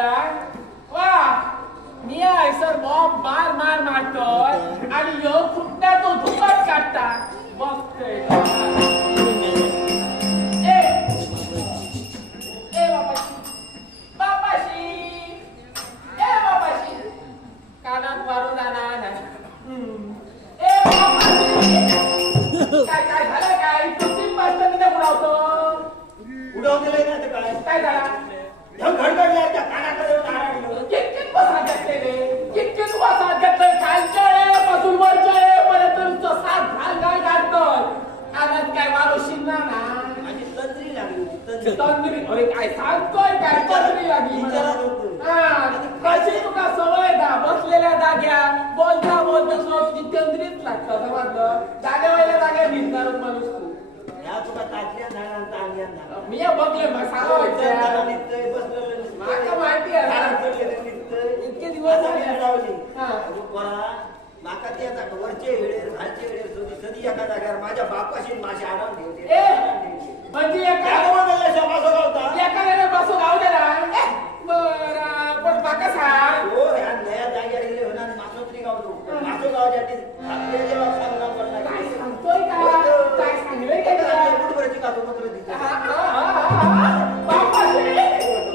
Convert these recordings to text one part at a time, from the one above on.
लागला. वा! मी IISER Bob मार मार मारतोय. आणि यो फुटता तो धुकट काढता बघतोय. कानात मारून जाणार काय काय झालं काय? उडवलेलं आहे ना ते काय झाला? घडघडल्या त्या कानाकडे बसा बसा घेतले खालच्या पासून वरच्या पर्यंत सात घाल घाल घालतोय काय शिंना ना? आणि तंद्री लागली होती, तंद्री. तंद्री अरे काय सांगतोय काय? तंद्री लागली विचारात होतो. हा. कशी तुका सवय ना बसलेल्या जाग्या. बोलता बोलता सोबती तंद्रीच लागतं. समजलं जाग्या निघणार माणूस तू. ह्या तुका ताटल्या ताणल्या झाडाला. मी हे बघले मग झाडाला सांगायचं पोरा, माका आता. वरचे वेळेस खालचे होती सदी एका जाग्यावर माझ्या बापाशी मासे आणून ठेवते ए म्हणजे एका वेळेला ना. बरं पण माका सांग. हो ह्या नया जाग्यावर गेले होणार मासोत्री गावलो मासो गावासाठी आपल्या जेव्हा सांगला पडला काय सांगतोय का? काय सांगलंय का? तुला? कुठपर्यंत कागदपत्र दिली. बापाशी.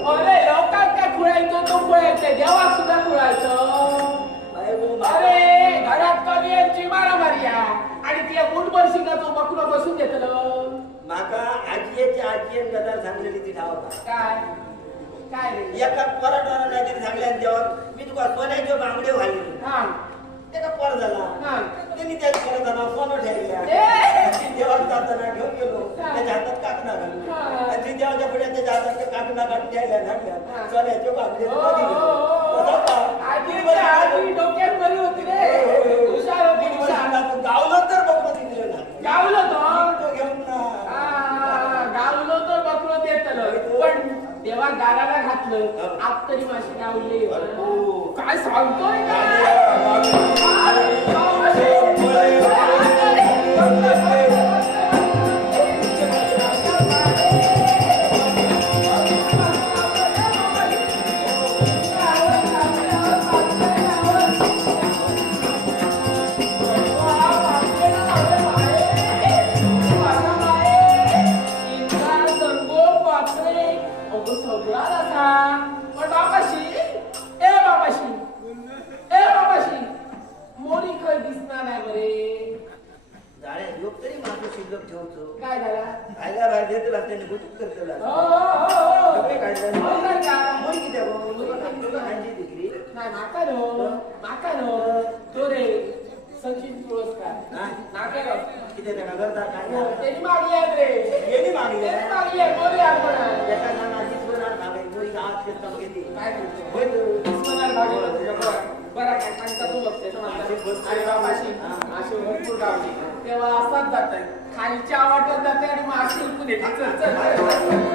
अरे लोकांत काय खुळायचो तो खुळायचं देवाक अरे घरात कमी यांची मारामारी. आणि ते मुठभर शिंगाचं बकरं बसून घेतलं? माका आजीची आजीन गदार सांगलेली ती ठाव काय? काय रे? एका पराठाला काहीतरी सांगल्या तेव्हा मी तुका सोन्याचे बांगडे घालले हा. त्याचा पर झाला. हा. त्यांनी त्या करताना सोनं ठेवल्या ए! देवाला जाताना घेऊन गेलो. त्याच्या हातात काकणा घालून देवाच्या पुढे त्याच्या हातात ते काकणा घालून द्यायला घातल्या हा. सोन्याचे बांगडे वर्षाला गावलं तर बघ तिथे गावलो तो. तो घेऊन ना. आ, गावलो तर बकलो देतलं पण देवा गाराला घातलं. आप तरी माशी गावली. हो. काय सांगतोय ठेवतो काय झाला खायला बाहेर देतो लागते करतो हो, हो, हो, हो. काढतात. हो ना का? नाही माका नो माका नो तो रे सचिन पुरस्कार हा? नाके रो. किती घरदार काय हो. त्याची मागली आहे रे बरं काय सांगता तू बघते समजलं? आणि बाबाशी अशी भरपूर गावली तेव्हा असाच जात खालच्या वाटत जाते आणि माशी उलटून येते.